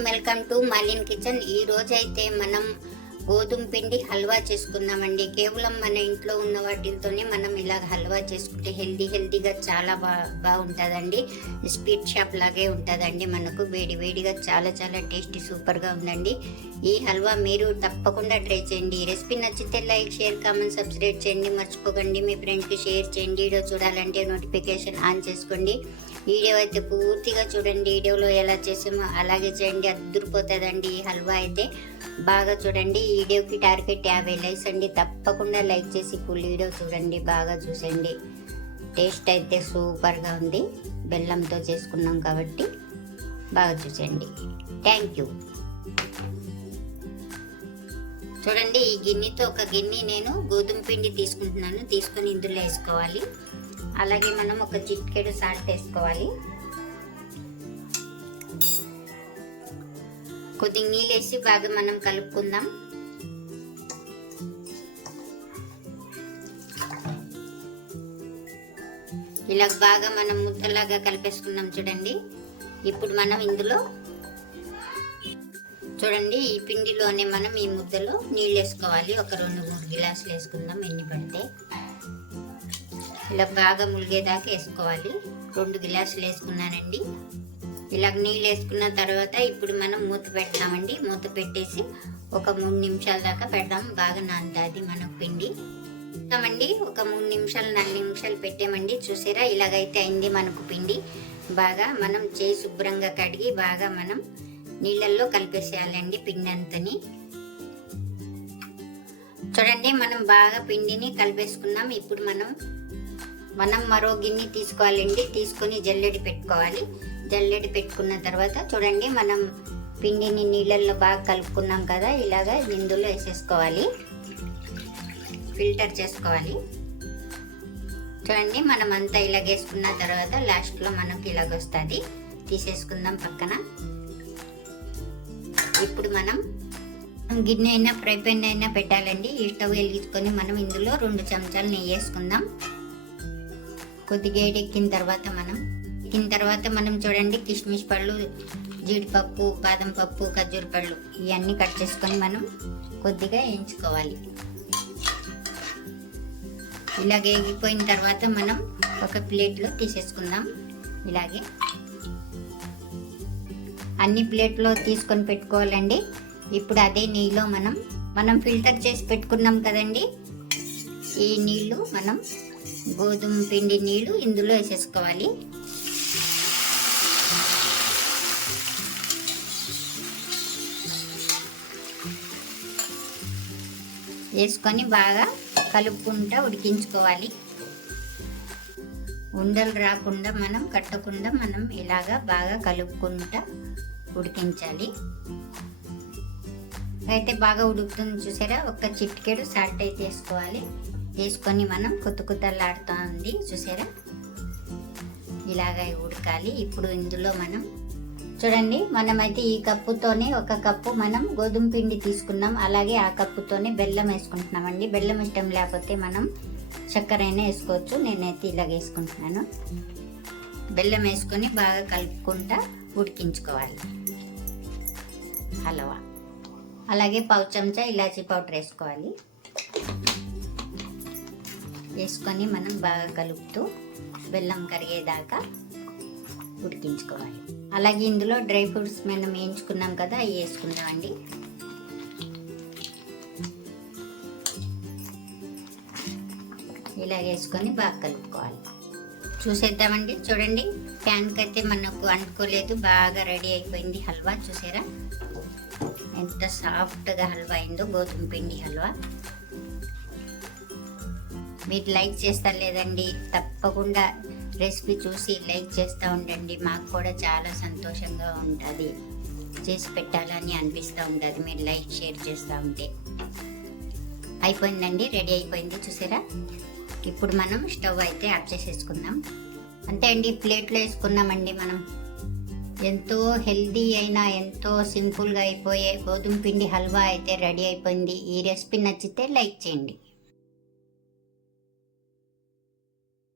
Welcome to మాలిన్ kitchen. ఈ రోజు అయితే మనం గోధుమ పిండి హల్వా చేసుకుందామండి. కేవలం మన ఇంట్లో ఉన్న వాటితోనే మనం ఇలా హల్వా చేసుకుంటే హెల్దీగా చాలా బాగుంటుందండి. స్వీట్ షాప్ లాగే ఉంటుందండి. మనకు వేడిగా చాలా టేస్టీ సూపర్గా ఉందండి. ఈ హల్వా మీరు తప్పకుండా ట్రై చేయండి. ఈ రెసిపీ నచ్చితే లైక్, షేర్, కామెంట్, సబ్స్క్రైబ్ చేయండి. మర్చిపోకండి మీ ఫ్రెండ్స్కి షేర్ చేయండి. వీడియో చూడాలంటే నోటిఫికేషన్ ఆన్ చేసుకోండి. వీడియో అయితే పూర్తిగా చూడండి. వీడియోలో ఎలా చేసామో అలాగే చేయండి, అద్దరిపోతుందండి. ఈ హల్వా అయితే బాగా చూడండి. ఈ వీడియోకి టార్గెట్ 50 లైక్స్ అండి. తప్పకుండా లైక్ చేసి ఫుల్ వీడియో చూడండి, బాగా చూసండి. టేస్ట్ అయితే సూపర్గా ఉంది. బెల్లంతో చేసుకున్నాం కాబట్టి బాగా చూసండి. Thank you. చూడండి, ఈ గిన్నెతో ఒక గిన్నె నేను గోధుమ పిండి తీసుకుంటున్నాను. తీసుకొని ఇందులో వేసుకోవాలి. అలాగే మనం ఒక చిటికెడు సాల్ట్ వేసుకోవాలి. కొద్దిగా నీళ్ళు వేసి బాగా మనం కలుపుకుందాం. ఇలా బాగా మనం ముద్దలాగా కలిపేసుకున్నాం చూడండి. ఇప్పుడు మనం ఇందులో చూడండి, ఈ పిండిలోనే మనం ఈ ముద్దలో నీళ్ళు వేసుకోవాలి. ఒక 2-3 గ్లాసులు వేసుకుందాం, ఎన్ని పడితే. ఇలా బాగా ములిగేదాకా వేసుకోవాలి. 2 గ్లాసులు వేసుకున్నానండి. ఇలా నీళ్ళు వేసుకున్న తర్వాత ఇప్పుడు మనం మూత పెడతామండి. మూత పెట్టేసి ఒక 3 నిమిషాల దాకా పెడదాం. బాగా నానుతుంది మనకు పిండి. పెడతామండి. ఒక 3 నిమిషాలు 4 నిమిషాలు పెట్టామండి. చూసారా, ఇలాగైతే అయింది మనకు పిండి. బాగా మనం చేయి శుభ్రంగా కడిగి బాగా మనం నీళ్ళల్లో కలిపేసేయాలండి పిండి అంతని. చూడండి, మనం బాగా పిండిని కలిపేసుకున్నాం. ఇప్పుడు మనం మరో గిన్నె తీసుకోవాలండి. తీసుకొని జల్లెడి పెట్టుకోవాలి. జల్లెడి పెట్టుకున్న తర్వాత చూడండి, మనం పిండిని నీళ్ళల్లో బాగా కలుపుకున్నాం కదా, ఇలాగా ఇందులో వేసేసుకోవాలి. ఫిల్టర్ చేసుకోవాలి. చూడండి, మనం అంతా ఇలాగ వేసుకున్న తర్వాత లాస్ట్లో మనకు ఇలాగ వస్తుంది. తీసేసుకుందాం పక్కన. ఇప్పుడు మనం గిన్నె అయినా ఫ్రై పాన్ అయినా పెట్టాలండి. ఈ స్టవ్ వెలిగించుకొని మనం ఇందులో 2 చెంచాలు నెయ్యి వేసుకుందాం. కొద్దిగా ఎక్కిన తర్వాత మనం చూడండి, కిస్మిస్ పళ్ళు, జీడిపప్పు, బాదం పప్పు, ఖర్జూర పళ్ళు ఇవన్నీ కట్ చేసుకొని మనం కొద్దిగా వేయించుకోవాలి. ఇలాగ వేగిపోయిన తర్వాత మనం ఒక ప్లేట్లో తీసేసుకుందాం. ఇలాగే అన్ని ప్లేట్లో తీసుకొని పెట్టుకోవాలండి. ఇప్పుడు అదే నెయ్యిలో మనం ఫిల్టర్ చేసి పెట్టుకున్నాం కదండి, ఈ నీళ్లు మనం గోధుమ పిండి నీళ్లు ఇందులో వేసేసుకోవాలి. వేసుకొని బాగా కలుపుకుంటా ఉడికించుకోవాలి. ఉండలు రాకుండా మనం కట్టకుండా మనం ఇలాగా బాగా కలుపుకుంటా ఉడికించాలి. అయితే బాగా ఉడుకుతుంది చూసారా. ఒక చిటికెడు సాల్ట్ అయితే వేసుకోవాలి. వేసుకొని మనం కొత్తలాడుతూ ఉంది చూసారా, ఇలాగా ఉడకాలి. ఇప్పుడు ఇందులో మనం చూడండి, మనమైతే ఈ కప్పుతోనే ఒక కప్పు మనం గోధుమ పిండి తీసుకున్నాం. అలాగే ఆ కప్పుతోనే బెల్లం వేసుకుంటున్నామండి. బెల్లం ఇష్టం లేకపోతే మనం చక్కెర అయినా వేసుకోవచ్చు. నేనైతే ఇలాగ వేసుకుంటున్నాను. బెల్లం వేసుకొని బాగా కలుపుకుంటా ఉడికించుకోవాలి హల్వా. అలాగే 1/2 చెంచా ఇలాచీ పౌడర్ వేసుకోవాలి. వేసుకొని మనం బాగా కలుపుతూ బెల్లం కరిగేదాకా ఉడికించుకోవాలి. అలాగే ఇందులో డ్రై ఫ్రూట్స్ మనం వేయించుకున్నాం కదా, అవి వేసుకుందామండి. ఇలా వేసుకొని బాగా కలుపుకోవాలి. చూసేద్దామండి. చూడండి, ప్యాన్కి అయితే మనకు అంటుకోలేదు. బాగా రెడీ అయిపోయింది హల్వా. చూసారా ఎంత సాఫ్ట్గా హల్వా అయిందో, గోధుమ పిండి హల్వా. మీరు లైక్ చేస్తారు లేదండి, తప్పకుండా రెసిపీ చూసి లైక్ చేస్తూ ఉండండి. మాకు కూడా చాలా సంతోషంగా ఉంటుంది. చేసి పెట్టాలని అనిపిస్తూ ఉంటుంది మీరు లైక్ షేర్ చేస్తూ ఉంటే. అయిపోయిందండి, రెడీ అయిపోయింది చూసారా. ఇప్పుడు మనం స్టవ్ అయితే ఆఫ్ చేసేసుకుందాం. అంతే అండి, ప్లేట్లో వేసుకున్నామండి. మనం ఎంతో హెల్దీ అయినా ఎంతో సింపుల్గా అయిపోయే గోధుమ పిండి హల్వా అయితే రెడీ అయిపోయింది. ఈ రెసిపీ నచ్చితే లైక్ చేయండి.